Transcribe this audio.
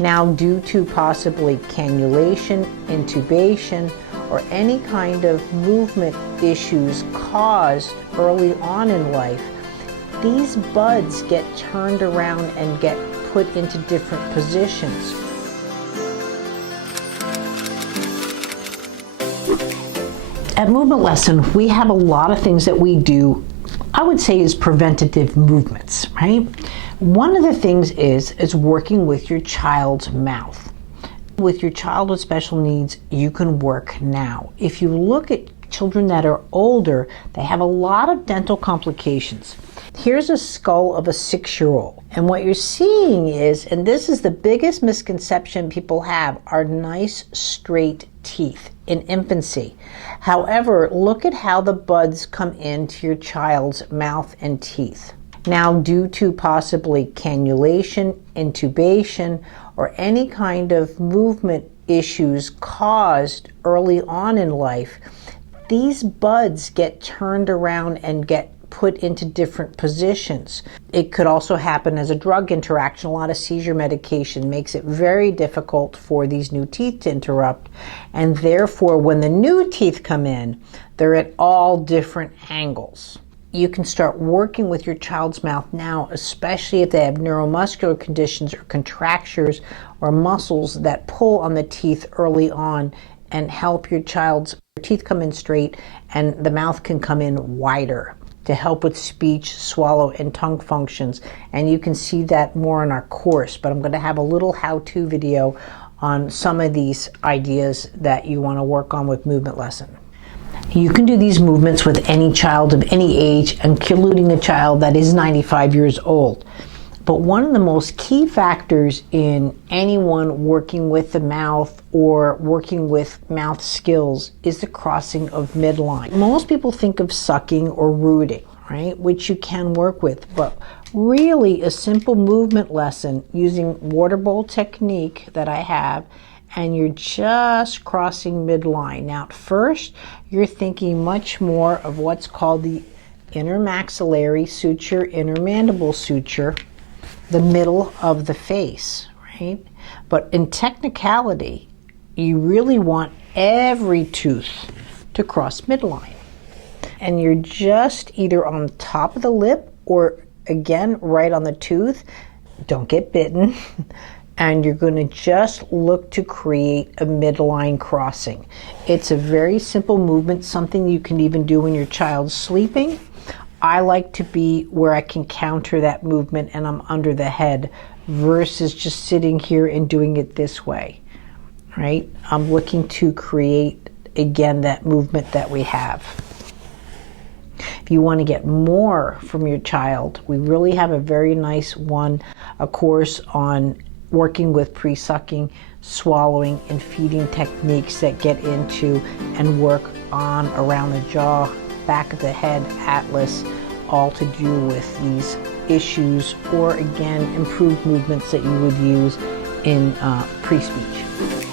Now, due to possibly cannulation, intubation, or any kind of movement issues caused early on in life, these buds get turned around and get put into different positions. At Movement Lesson, we have a lot of things that we do, I would say, is preventative movements, right? One of the things is working with your child's mouth. With your child with special needs, you can work now. If you look at children that are older, they have a lot of dental complications. Here's a skull of a 6-year-old. And what you're seeing is, and this is the biggest misconception people have, are nice straight teeth in infancy. However, look at how the buds come into your child's mouth and teeth. Now, due to possibly cannulation, intubation, or any kind of movement issues caused early on in life, these buds get turned around and get put into different positions. It could also happen as a drug interaction. A lot of seizure medication makes it very difficult for these new teeth to interrupt, and therefore when the new teeth come in, they're at all different angles. You can start working with your child's mouth now, especially if they have neuromuscular conditions or contractures or muscles that pull on the teeth early on, and help your child's teeth come in straight and the mouth can come in wider to help with speech, swallow, and tongue functions. And you can see that more in our course, but I'm going to have a little how-to video on some of these ideas that you want to work on with Movement Lesson. You can do these movements with any child of any age, including a child that is 95 years old. But one of the most key factors in anyone working with the mouth or working with mouth skills is the crossing of midline. Most people think of sucking or rooting, right, which you can work with, but really a simple movement lesson using water bowl technique that I have, and you're just crossing midline. Now, at first, you're thinking much more of what's called the inner maxillary suture, inner mandible suture, the middle of the face, right? But in technicality, you really want every tooth to cross midline. And you're just either on top of the lip or, again, right on the tooth. Don't get bitten. And you're going to just look to create a midline crossing. It's a very simple movement, something you can even do when your child's sleeping. I like to be where I can counter that movement and I'm under the head versus just sitting here and doing it this way, right? I'm looking to create, again, that movement that we have. If you want to get more from your child, we really have a very nice one, a course on working with pre-sucking, swallowing, and feeding techniques that get into and work on around the jaw, back of the head, atlas, all to do with these issues, or again, improved movements that you would use in pre-speech.